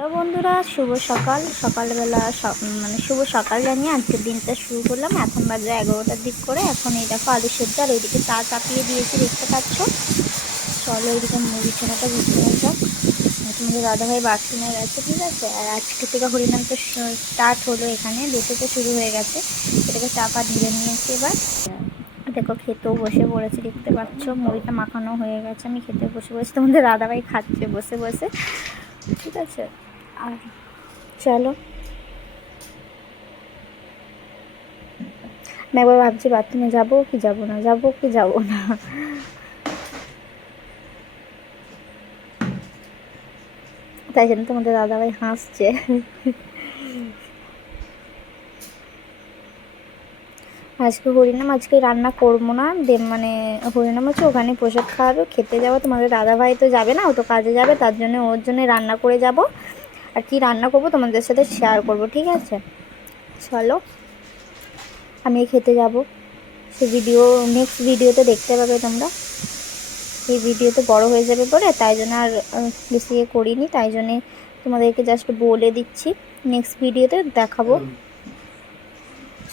Hello বন্ধুরা, শুভ সকাল। সকালবেলা মানে শুভ সকাল জানিয়ে আজকের দিনটা শুরু করলাম। এখন বাজে এগারোটার দিক করে। এখন এই দেখো আলু সেদ্ধ, আর ওইদিকে চা চাপিয়ে দিয়েছি, দেখতে পাচ্ছ? চলো ওইদিকে মুড়ি ছেনাটা বিছানো যাক। তোমাদের দাদাভাই বাথরুমে গেছে, ঠিক আছে? আর আজকে থেকে হরিনাম তো স্টার্ট হলো এখানে। দুটো তো শুরু হয়ে গেছে। এটাকে চাপা ঢেলে নিয়েছি এবার। দেখো খেতেও বসে পড়েছে, দেখতে পাচ্ছ? মুড়িটা মাখানো হয়ে গেছে, আমি খেতে বসে বসে তোমাদের দাদাভাই খাচ্ছে বসে বসে। ঠিক আছে? আর চলো। আমি একবার ভাবছি বাথরুমে যাব কি যাব না, যাব কি যাব না। তাই জন্য তোমাদের দাদাভাই হাসছে। আজকে হরিনাম, আজকে রান্না করব না। মানে হরিনাম হচ্ছে ওখানে প্রসাদ খাওয়াবে, খেতে যাব। তোমাদের দাদাভাই তো যাবে না, ও তো কাজে যাবে, তার জন্য ওর জন্য রান্না করে যাব। আর কি রান্না করব তোমাদের সাথে শেয়ার করব, ঠিক আছে? চলো, আমি খেতে যাব। সে ভিডিও নেক্সট ভিডিওতে দেখতে পাবে তোমরা। এই ভিডিওতে বড় হয়ে যাবে পরে তাই জন্য আর বেশি ইয়ে করিনি, তাই জন্যে তোমাদেরকে জাস্ট বলে দিচ্ছি। নেক্সট ভিডিওতে দেখাবো।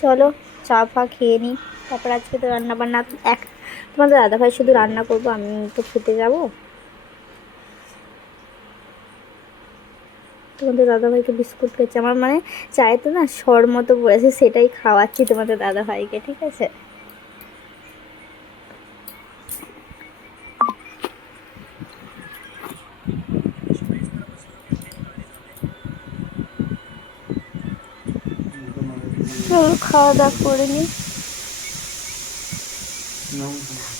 চলো, চা ফা খেয়ে নিই তারপর আজকে তো রান্না বান্না এক, তোমাদের দাদাভাই শুধু রান্না করব, আমি তো খেতে যাব। তোমাদের দাদাভাইকে বিস্কুট খেয়েছে। আমার মানে চায়ে তো না সর মতো পড়েছে, সেটাই খাওয়াচ্ছি তোমাদের দাদাভাইকে, ঠিক আছে? চলো খাওয়া দাওয়া করে নি।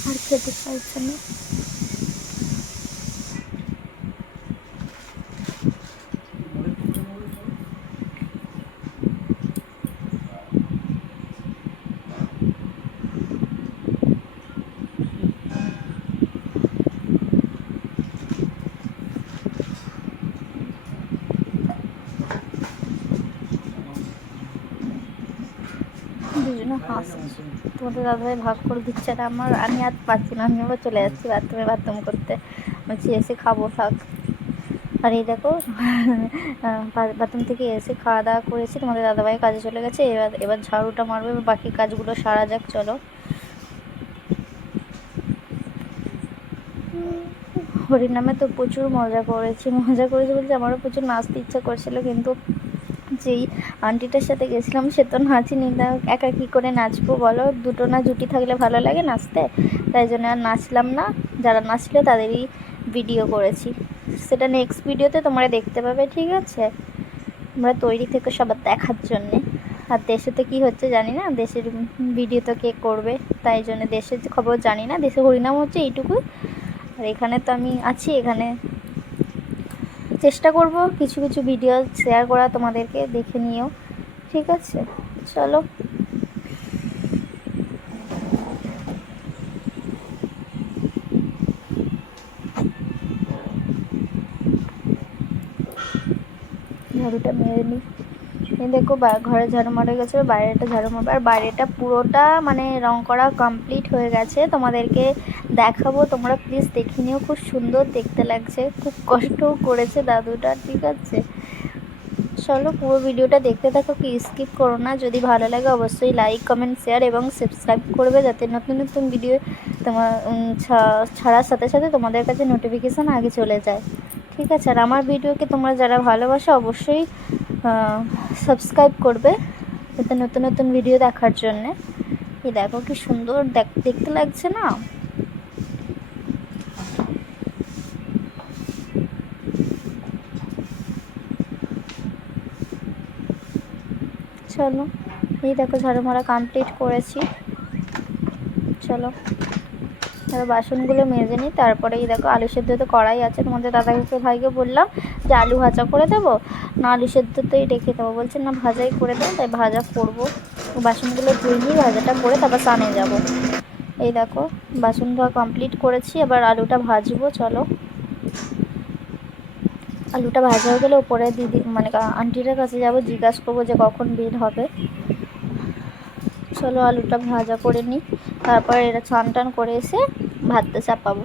আর খেতে চাইছে না। দুজনে হাসছে তোমাদের দাদাভাই ভাগ করে দিচ্ছে আর আমার। আমি আর পাচ্ছি না, আমি আবার চলে যাচ্ছি বাথরুমে, বাথরুম করতে। বলছি, এসে খাব, থাক। আর এই দেখো বাথরুম থেকে এসে খাওয়া দাওয়া করেছি। তোমাদের দাদাভাই কাজে চলে গেছে। এবার এবার ঝাড়ুটা মারবে বাকি কাজগুলো সারা যাক, চলো। হরিনামে তো প্রচুর মজা করেছি। মজা করেছি বলতে আমারও প্রচুর নাচতে ইচ্ছা করছিল, কিন্তু যেই আন্টিটার সাথে গেছিলাম, সে তো নাচিনি। তা একা কী করে নাচবো বলো? দুটো না জুটি থাকলে ভালো লাগে নাচতে? তাই জন্য আর নাচলাম না। যারা নাচলো তাদেরই ভিডিও করেছি। সেটা নেক্সট ভিডিওতে তোমরা দেখতে পাবে, ঠিক আছে? তোমরা তৈরি থেকে সবার দেখার জন্যে। আর দেশে তো কী হচ্ছে জানি না? দেশের ভিডিও তো কে করবে? তাই জন্য দেশের খবর জানি না। দেশে হরিনাম হচ্ছে এইটুকু আর এখানে তো আমি আছি, এখানে চেষ্টা করব কিছু কিছু ভিডিও শেয়ার করা তোমাদেরকে দেখে নিও। ঠিক আছে? চলো। ঝাড়ুটা মেরে নিই দেখো ঘরে ঝাড়ু মারা গেছে, বাইরেটা ঝাড়ু মারবে আর বাইরেটা পুরোটা মানে রং করা কমপ্লিট হয়ে গেছে। তোমাদেরকে দেখাবো, তোমরা প্লিজ দেখে নিও, খুব সুন্দর দেখতে লাগছে, খুব কষ্টও করেছে দাদুটা, ঠিক আছে? চলো পুরো ভিডিওটা দেখতে থাকো, কি স্কিপ করো না, যদি ভালো লাগে অবশ্যই লাইক কমেন্ট শেয়ার এবং সাবস্ক্রাইব করবে, যাতে নতুন নতুন ভিডিও তোমার ছাড়ার সাথে সাথে তোমাদের কাছে নোটিফিকেশান আগে চলে যায়। ঠিক আছে, আর আমার ভিডিওকে তোমরা যারা ভালোবাসো, অবশ্যই সাবস্ক্রাইব করবে যাতে নতুন নতুন ভিডিও দেখার জন্যে। এই দেখো কি সুন্দর দেখ- দেখতে লাগছে না? চলো, এই দেখো ঝাড়ু মারা কমপ্লিট করেছি। চলো। বাসনগুলো মেজে নিই তারপরে এই দেখো আলু সেদ্ধ তো কড়াই আছে। তোমাদের দাদাকে ভাইকে বললাম যে আলু ভাজা করে দেবো, না আলু সেদ্ধতেই রেখে দেবো। বলছে, না, ভাজাই করে দেবো তাই ভাজা করব। বাসনগুলো ধুয়ে নিয়ে ভাজাটা করে তারপর স্নানে যাব। এই দেখো, বাসন ধোয়া কমপ্লিট করেছি, এবার আলুটা ভাজবো, চলো। আলুটা ভাজা হয়ে গেলে উপরে দিদি মানে আন্টিটার কাছে যাব, জিজ্ঞাসা করব যে কখন বের হবে। চলো আলুটা ভাজা করে নিই, তারপর এটা ছান টান করে এসে ভাতটা চাপাবো।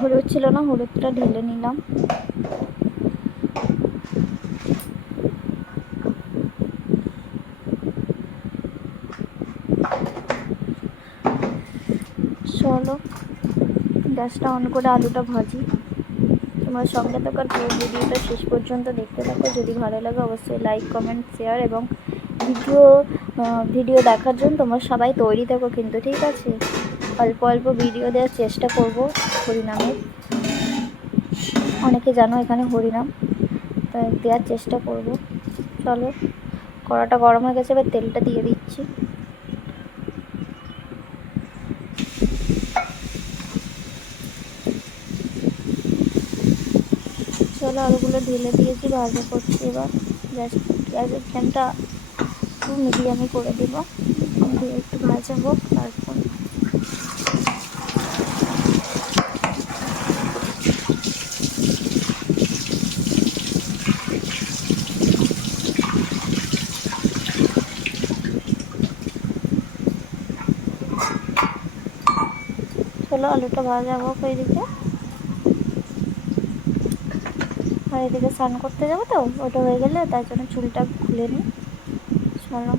হলুদ ছিল না হলুদটা ঢেলে নিলাম। চলো গ্যাসটা অন করে আলুটা ভাজি। তোমার সঙ্গে থাকার পুরো ভিডিওটা শেষ পর্যন্ত দেখতে থাকো। যদি ভালো লাগে অবশ্যই লাইক কমেন্ট শেয়ার এবং ভিডিও ভিডিও দেখার জন্য তোমরা সবাই তৈরি থাকো কিন্তু, ঠিক আছে? অল্প অল্প ভিডিও দেওয়ার চেষ্টা করব হরিনামের। অনেকে জানো এখানে হরিনাম, তাই দেওয়ার চেষ্টা করব। চলো, কড়াটা গরম হয়ে গেছে, এবার তেলটা দিয়ে দিচ্ছি চলো আলুগুলো ঢেলে দিয়েছি, ভাজা করছি এবার। গ্যাস গ্যাসের ফ্লেমটা একটু মিডিয়ামে করে দিব। দিয়ে একটু ভাজা হোক তারপর চলো আলুটা ভাজা হোক ওইদিকে আর এদিকে স্নান করতে যাব তো, ওটা হয়ে গেলে তার জন্য চুলটা খুলে নিই। চলো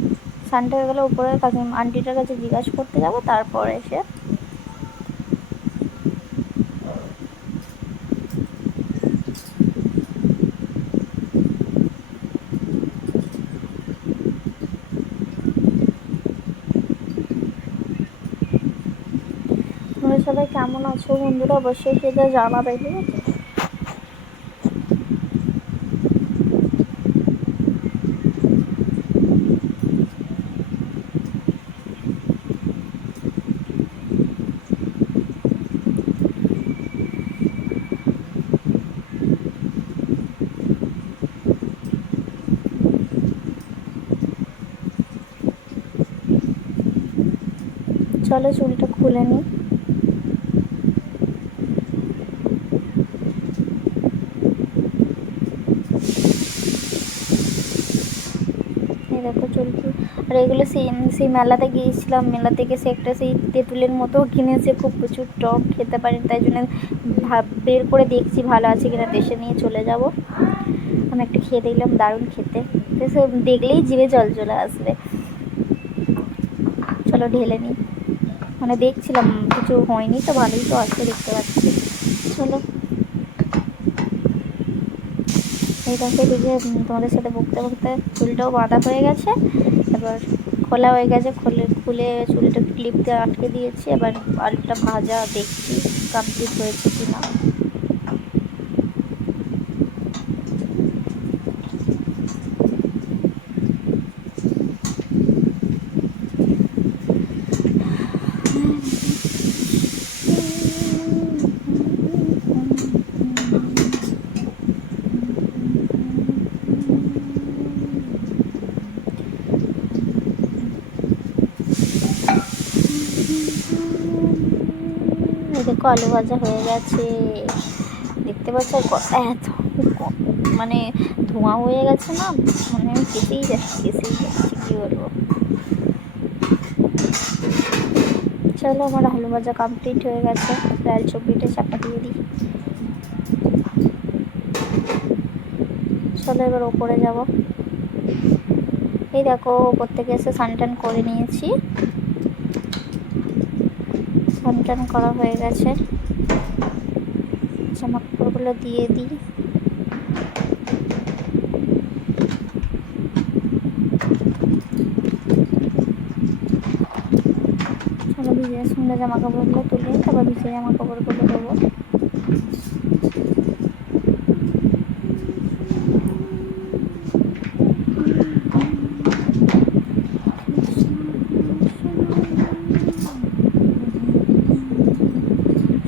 স্নানটা হয়ে গেলে উপরে কাকিম, আন্টিটার কাছে জিজ্ঞাসা করতে যাব, তারপর এসে সবাই কেমন আছো বন্ধুরা? অবশ্যই সেটা জানাবে, ঠিক আছে? চলো, চুলটা খুলে নিই দেখো চুলটি। আর এগুলো সেই সেই মেলাতে গিয়েছিলাম। মেলা থেকে সে একটা সেই তেঁতুলের মতো কিনেছে, খুব প্রচুর টক খেতে পারি, তাই জন্য ভাব, বের করে দেখছি ভালো আছে কিনা, দেশে নিয়ে চলে যাব। আমি একটা খেয়ে দেখলাম, দারুণ খেতে। তো দেখলেই জিভে জল চলে আসবে। চলো, ঢেলে নিই মানে দেখছিলাম, কিছু হয়নি তো ভালোই তো আছে, দেখতে পাচ্ছি। চলো। এই দেখে তোমাদের সাথে বকতে বকতে চুলটাও বাঁধা হয়ে গেছে। এবার খোলা হয়ে গেছে, খুলে খুলে চুলটা ক্লিপ দিয়ে আটকে দিয়েছি। এবার আলুটা ভাজা, দেখছি কমপ্লিট হয়েছে কি না এই দেখো আলু ভাজা হয়ে গেছে। দেখতে পাচ্ছ এত মানে ধোঁয়া হয়ে গেছে না? মানে আমি কেটেই যাচ্ছি কেসেই যাচ্ছি, কী বলব? চলো আমার আলু ভাজা কমপ্লিট হয়ে গেছে। ডাল চব্বিটা চাপা দিয়ে দিই। চলো এবার ওপরে যাব। এই দেখো, ওপর থেকে এসে স্নান টান করে নিয়েছি। স্নান টান করা হয়ে গেছে। জামা কাপড়গুলো দিয়ে দিই। ভিজে সুন্দর জামা কাপড়গুলো তুলে, তারপর ভিজে জামা কাপড়গুলো দেবো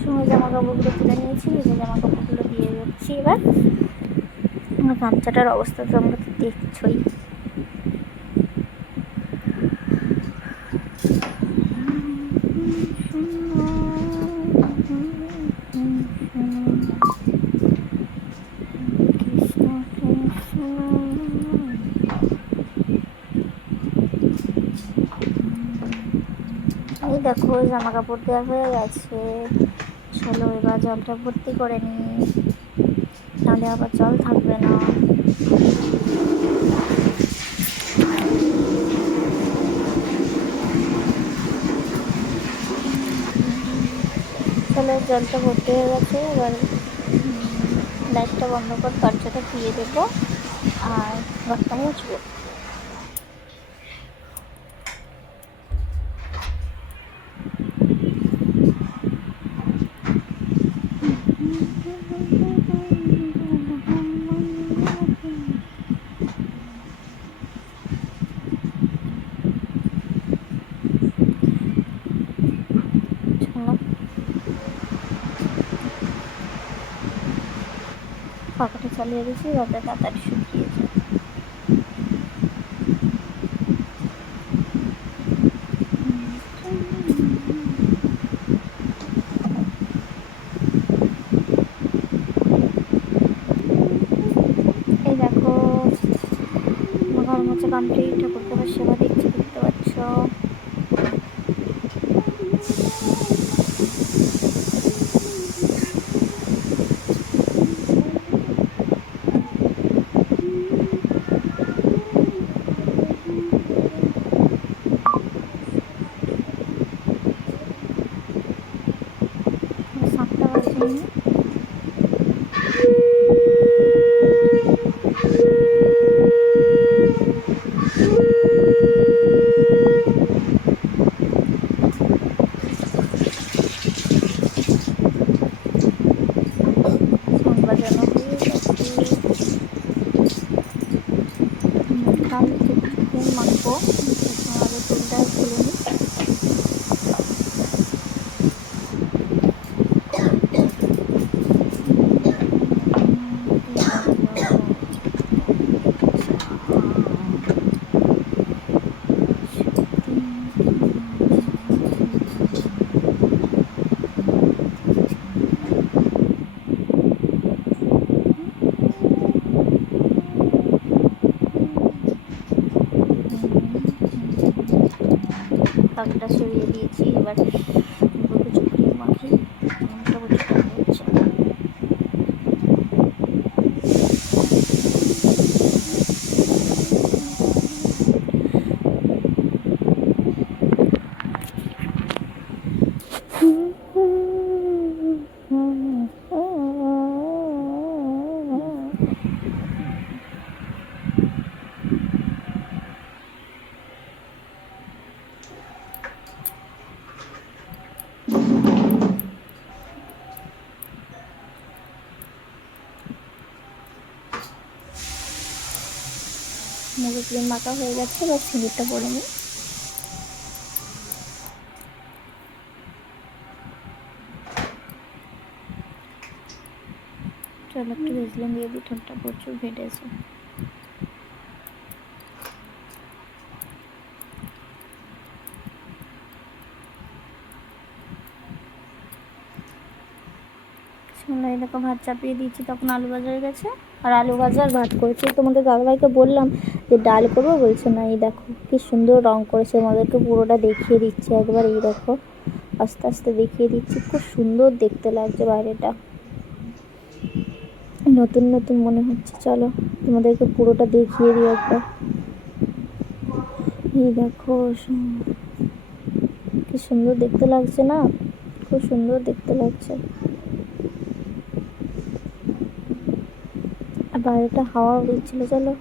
সময় জামা কাপড়গুলো তুলে নিয়েছি ভিজে জামা কাপড়গুলো দিয়ে যাচ্ছি এবার আমার গামছাটার অবস্থা তো আমরা তো দেখছই। এই দেখো জামা কাপড় দেওয়া হয়ে গেছে। চলো এবার জলটা ভর্তি করে নিই। নাহলে আবার জল থাকবে না চলো জলটা ভর্তি হয়ে গেছে, এবার লাইটটা বন্ধ করে দরজাটা দিয়ে দেবো আর ঘরটা মুছবো। চলো চালিয়ে দিয়েছি যাতে শুকিয়ে যায় এই দেখো ঘর মোছা কমপ্লিট ঠাকুর দেবার সেবা দিচ্ছি দেখতে পাচ্ছ সাতটা বাজে সাত বাজানো হয়ে গেছে কাল তেল মাখবো আগে তেলটা খুলে নিই পাকটা সরিয়ে দিয়েছি এবার কিছু ক্রিম মাখি মোটামুটি টাকা হচ্ছে মুখে ক্রিম মাখা হয়ে গেছে, এবার সিঁদুরটা পরে নিই। চলো একটু ভেজলিন দিয়ে দিই প্রচুর ফেটেছে ভাত চাপিয়ে দিয়েছি, তখন আলু ভাজা হয়ে গেছে। আর আলু ভাজা আর ভাত করেছি। তোমাদের দাদাভাইকে বললাম যে ডাল করব বলছে, না, এই দেখো, কি সুন্দর রং করেছে, আমাদেরকে পুরোটা দেখিয়ে দিচ্ছে একবার, এই দেখো, আস্তে আস্তে দেখিয়ে দিচ্ছি, খুব সুন্দর দেখতে লাগছে বাইরেটা। নতুন নতুন মনে হচ্ছে, চলো, তোমাদেরকে পুরোটা দেখিয়ে দিই একবার। এই দেখো, কি সুন্দর দেখতে লাগছে না? খুব সুন্দর দেখতে লাগছে। বাইরেটা হাওয়া দিচ্ছিল চলো।